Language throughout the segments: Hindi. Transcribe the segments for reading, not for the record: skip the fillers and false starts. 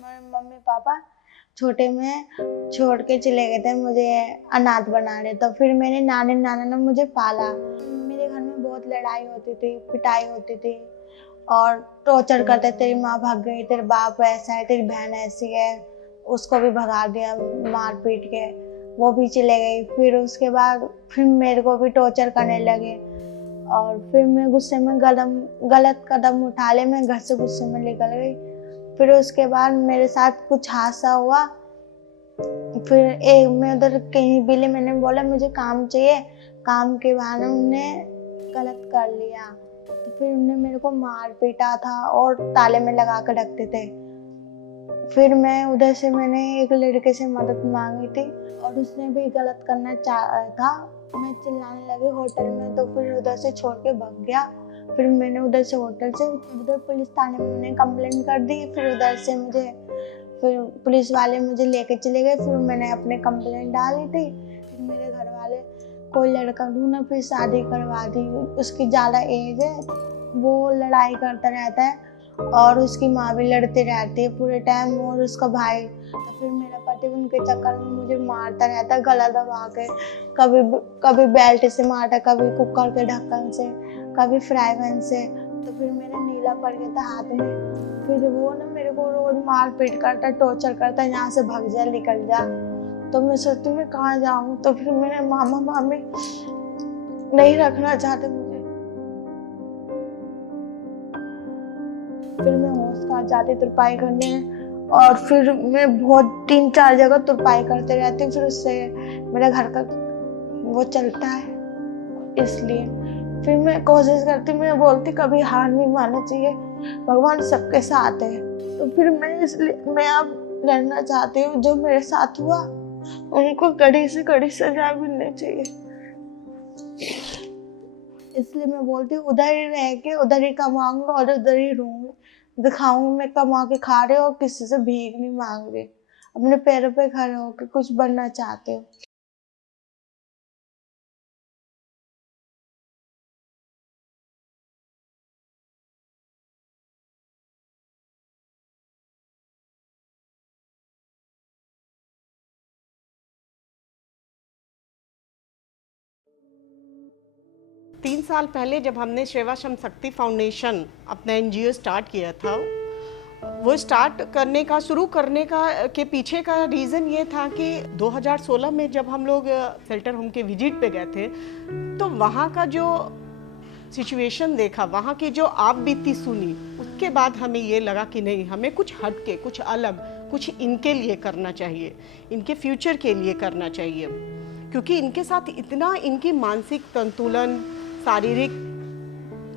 मेरे मम्मी पापा छोटे में छोड़ के चले गए थे, मुझे अनाथ बना रहे। तो फिर मेरे नानी नाना ने मुझे पाला। मेरे घर में बहुत लड़ाई होती थी, पिटाई होती थी और टॉर्चर करते, तेरी माँ भाग गई, तेरे बाप ऐसा है, तेरी बहन ऐसी है, उसको भी भगा दिया मार पीट के, वो भी चले गई। फिर उसके बाद फिर मेरे को भी टॉर्चर करने लगे और फिर मैं गुस्से में गलत कदम उठा ले, मैं घर से गुस्से में निकल गई। फिर उसके बाद मेरे साथ कुछ हादसा हुआ। फिर मैं उधर कहीं भी मैंने बोला मुझे काम चाहिए, काम के बहाने उन्होंने गलत कर लिया। तो फिर उन्होंने मेरे को मार पीटा था और ताले में लगा कर रखते थे। फिर मैं उधर से मैंने एक लड़के से मदद मांगी थी और उसने भी गलत करना चाहा था। मैं चिल्लाने लगी होटल में, तो फिर उधर से छोड़ के भाग गया। फिर मैंने उधर से होटल से उधर पुलिस थाने में मैंने कंप्लेंट कर दी। फिर उधर से फिर पुलिस वाले मुझे लेके चले गए। फिर मैंने अपने कंप्लेंट डाली थी। फिर मेरे घर वाले कोई लड़का ढूंढा, फिर शादी करवा दी। उसकी ज़्यादा एज है, वो लड़ाई करता रहता है और उसकी माँ भी लड़ती रहती है पूरे टाइम, और उसका भाई। तो फिर मेरा पति उनके चक्कर में मुझे मारता रहता है, गला दबा के। कभी बेल्ट से मारता, कभी कुकर के ढक्कन से, कभी फ्राई पैन से। तो फिर मेरा नीला पड़ गया था हाथ में। फिर वो ना मेरे को रोज मार पीट करता, टॉर्चर करता, यहाँ से भाग जा, निकल जा। तो मैं सोचती मैं कहाँ जाऊँ। तो फिर मेरे मामा मामी नहीं रखना चाहते मुझे। फिर मैं होश खा जाती तुरपाई करने, और फिर मैं बहुत 3-4 जगह तुरपाई करते रहती हूँ। फिर उससे मेरे घर का वो चलता है, इसलिए फिर मैं कोशिश करती, मैं बोलती कभी हार नहीं मानना चाहिए, भगवान सबके साथ है। तो फिर मैं अब लड़ना चाहती हूँ। जो मेरे साथ हुआ उनको कड़ी से कड़ी सजा मिलनी चाहिए। इसलिए मैं बोलती हूँ उधर ही रह के उधर ही कमाऊंगा और उधर ही रहूंगी, दिखाऊंगी मैं कमा के खा रहे हो और किसी से भीख नहीं मांग रही, अपने पैरों पे खड़े होकर कुछ बनना चाहते हो। 3 साल पहले जब हमने सेवाश्रम शक्ति फाउंडेशन अपना एनजीओ स्टार्ट किया था, वो स्टार्ट करने का शुरू करने का के पीछे का रीज़न ये था कि 2016 में जब हम लोग शेल्टर होम के विजिट पे गए थे, तो वहाँ का जो सिचुएशन देखा, वहाँ की जो आप बीती सुनी, उसके बाद हमें ये लगा कि नहीं, हमें कुछ हटके, कुछ अलग, कुछ इनके लिए करना चाहिए, इनके फ्यूचर के लिए करना चाहिए। क्योंकि इनके साथ इतना इनकी मानसिक संतुलन, शारीरिक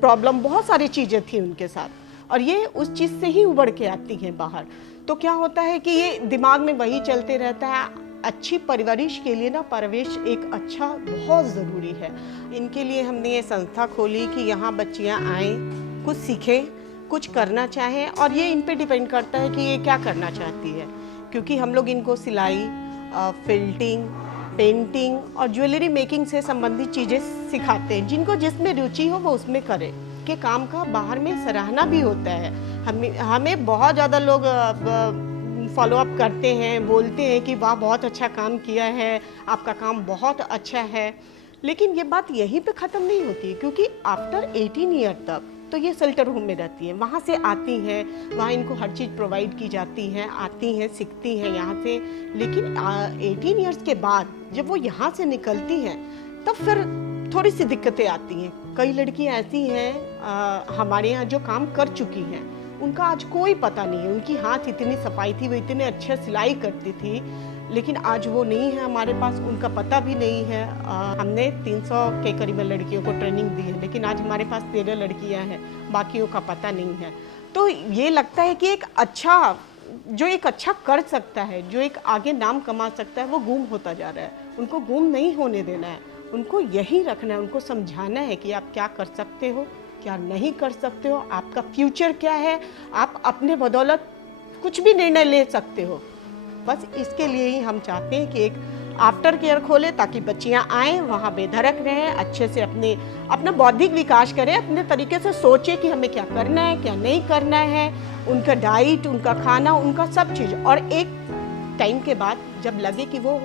प्रॉब्लम, बहुत सारी चीज़ें थी उनके साथ, और ये उस चीज़ से ही उभर के आती हैं बाहर। तो क्या होता है कि ये दिमाग में वही चलते रहता है। अच्छी परवरिश के लिए ना परवेश एक अच्छा बहुत ज़रूरी है। इनके लिए हमने ये संस्था खोली कि यहाँ बच्चियाँ आएँ, कुछ सीखें, कुछ करना चाहें, और ये इन पे डिपेंड करता है कि ये क्या करना चाहती है। क्योंकि हम लोग इनको सिलाई, फिल्टिंग, पेंटिंग और ज्वेलरी मेकिंग से संबंधित चीज़ें सिखाते हैं। जिनको जिसमें रुचि हो वो उसमें करे। के काम का बाहर में सराहना भी होता है। हमें बहुत ज़्यादा लोग फॉलो अप करते हैं, बोलते हैं कि वाह बहुत अच्छा काम किया है, आपका काम बहुत अच्छा है। लेकिन ये बात यहीं पे ख़त्म नहीं होती, क्योंकि आफ्टर 18 ईयर तक तो ये शेल्टर होम में रहती हैं, वहाँ से आती हैं, वहाँ इनको हर चीज़ प्रोवाइड की जाती है, आती हैं, सीखती हैं यहाँ से। लेकिन 18 ईयर्स के बाद जब वो यहाँ से निकलती हैं, तब फिर थोड़ी सी दिक्कतें आती हैं। कई लड़कियाँ ऐसी हैं हमारे यहाँ जो काम कर चुकी हैं, उनका आज कोई पता नहीं है। उनकी हाथ इतनी सफाई थी, वो इतने अच्छे सिलाई करती थी, लेकिन आज वो नहीं है हमारे पास, उनका पता भी नहीं है। हमने 300 के करीब लड़कियों को ट्रेनिंग दी है, लेकिन आज हमारे पास 13 लड़कियां हैं, बाकियों का पता नहीं है। तो ये लगता है कि एक अच्छा कर सकता है, जो एक आगे नाम कमा सकता है, वो गुम होता जा रहा है। उनको गुम नहीं होने देना है, उनको यही रखना है, उनको समझाना है कि आप क्या कर सकते हो, क्या नहीं कर सकते हो, आपका फ्यूचर क्या है, आप अपने बदौलत कुछ भी निर्णय ले सकते हो। बस इसके लिए ही हम चाहते हैं कि एक आफ्टर केयर खोले ताकि बच्चियां आएँ, वहाँ बेधड़क रहें, अच्छे से अपना बौद्धिक विकास करें, अपने तरीके से सोचें कि हमें क्या करना है, क्या नहीं करना है, उनका डाइट, उनका खाना, उनका सब चीज़। और एक टाइम के बाद जब लगे कि वो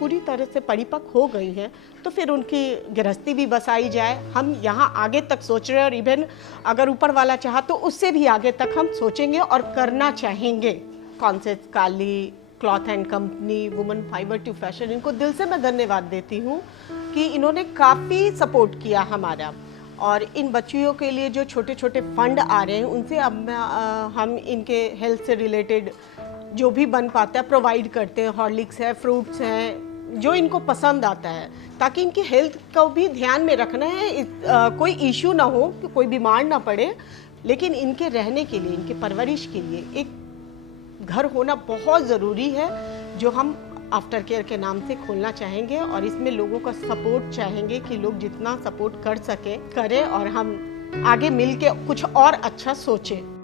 पूरी तरह से परिपक्व हो गई हैं, तो फिर उनकी गृहस्थी भी बसाई जाए। हम यहाँ आगे तक सोच रहे हैं, और इवन अगर ऊपर वाला चाहा तो उससे भी आगे तक हम सोचेंगे और करना चाहेंगे। Conscious Kali, cloth and company, women fibre to fashion, इनको दिल से मैं धन्यवाद देती हूँ कि इन्होंने काफ़ी सपोर्ट किया हमारा। और इन बच्चियों के लिए जो छोटे छोटे फंड आ रहे हैं, उनसे अब हम इनके हेल्थ से रिलेटेड जो भी बन पाता है प्रोवाइड करते हैं। हॉर्लिक्स है, फ्रूट्स हैं, जो इनको पसंद आता है, ताकि इनकी हेल्थ को भी ध्यान में रखना है। कोई इशू ना हो, कि कोई बीमार ना पड़े, लेकिन इनके रहने के लिए, इनके परवरिश के लिए एक घर होना बहुत ज़रूरी है, जो हम आफ्टर केयर के नाम से खोलना चाहेंगे। और इसमें लोगों का सपोर्ट चाहेंगे कि लोग जितना सपोर्ट कर सकें करें, और हम आगे मिल के कुछ और अच्छा सोचें।